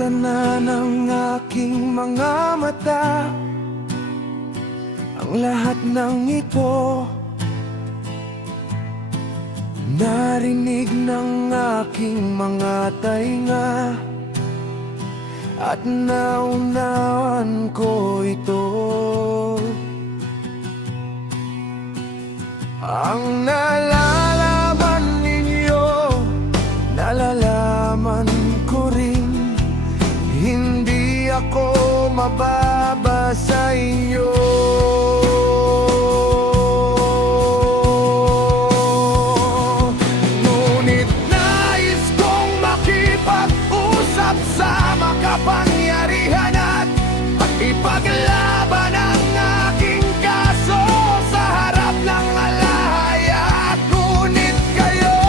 Nakita na ng aking mga mata ang lahat ng ito. Narinig ng aking mga tainga at naunawaan ko ito. Ang nalalaman ninyo, nalalaman ko rin. Hindi ako mababa sa inyo. Ngunit nais kong makipag-usap sa makapangyarihan at ipaglaban ang aking kaso sa harap ng alahaya. Ngunit kayo,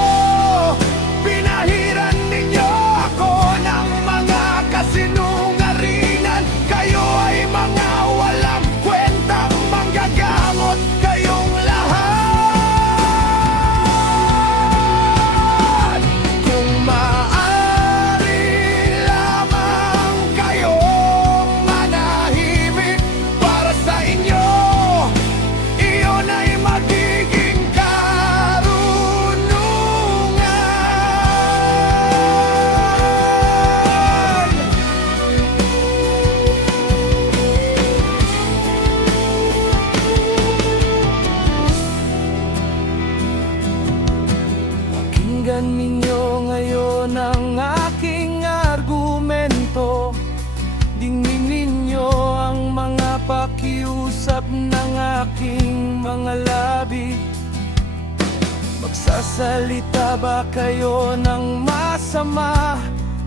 pinahiran ninyo ako ng mga kasinungalingan. Kayo ay mga walang kwentang manggagamot, kayong lahat. Kung maaari lamang kayong manahimik para sa inyo, iyon ay magiging karunungan. Pakinggan ninyo ngayon ang aking argumento. Dingin ninyo ang mga pakiusap ng aking mga labi. Magsasalita ba kayo ng masama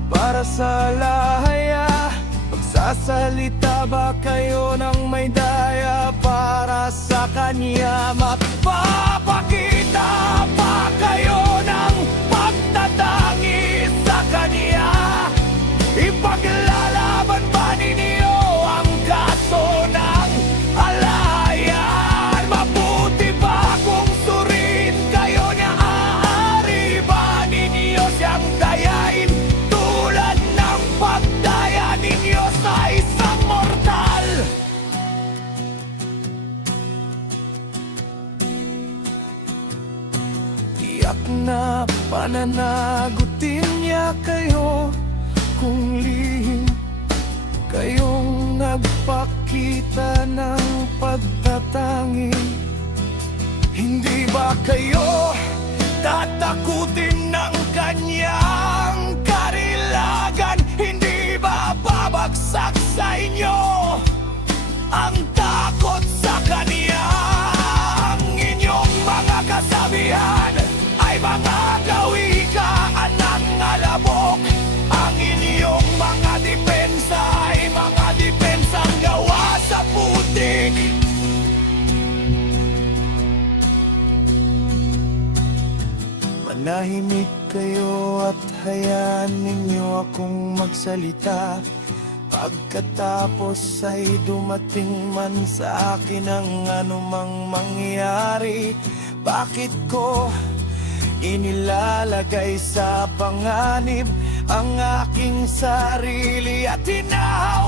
para sa lahaya? Magsasalita ba kayo ng may daya para sa kanya? Magpapakita pa kayo ng pagtatangi sa kanya? Ipaglalaban ba ninyo ang kaso ng alayan? Mabuti ba kung suriin kayo niya? Aari ba ninyo siyang dayain tulad ng pagdaya ninyo sa isang mortal? Tiyak na pananagutin niya kayo kung lihim kayong nagpakita ng pagtatangi. Hindi ba kayo tatakutin ng kanyang karilagan? Hindi ba babagsak sa inyo ang takot sa kanya? Ang inyong mga kasabihan ay mga kawikaan ng alabok. Ang inyong mga depensa ay mga depensang gawa sa putik. Manahimik kayo at hayaan ninyo akong magsalita. Pagkatapos ay dumating man sa akin ang anumang mangyari. Bakit ko inilalagay sa panganib ang aking sarili at hinahawakan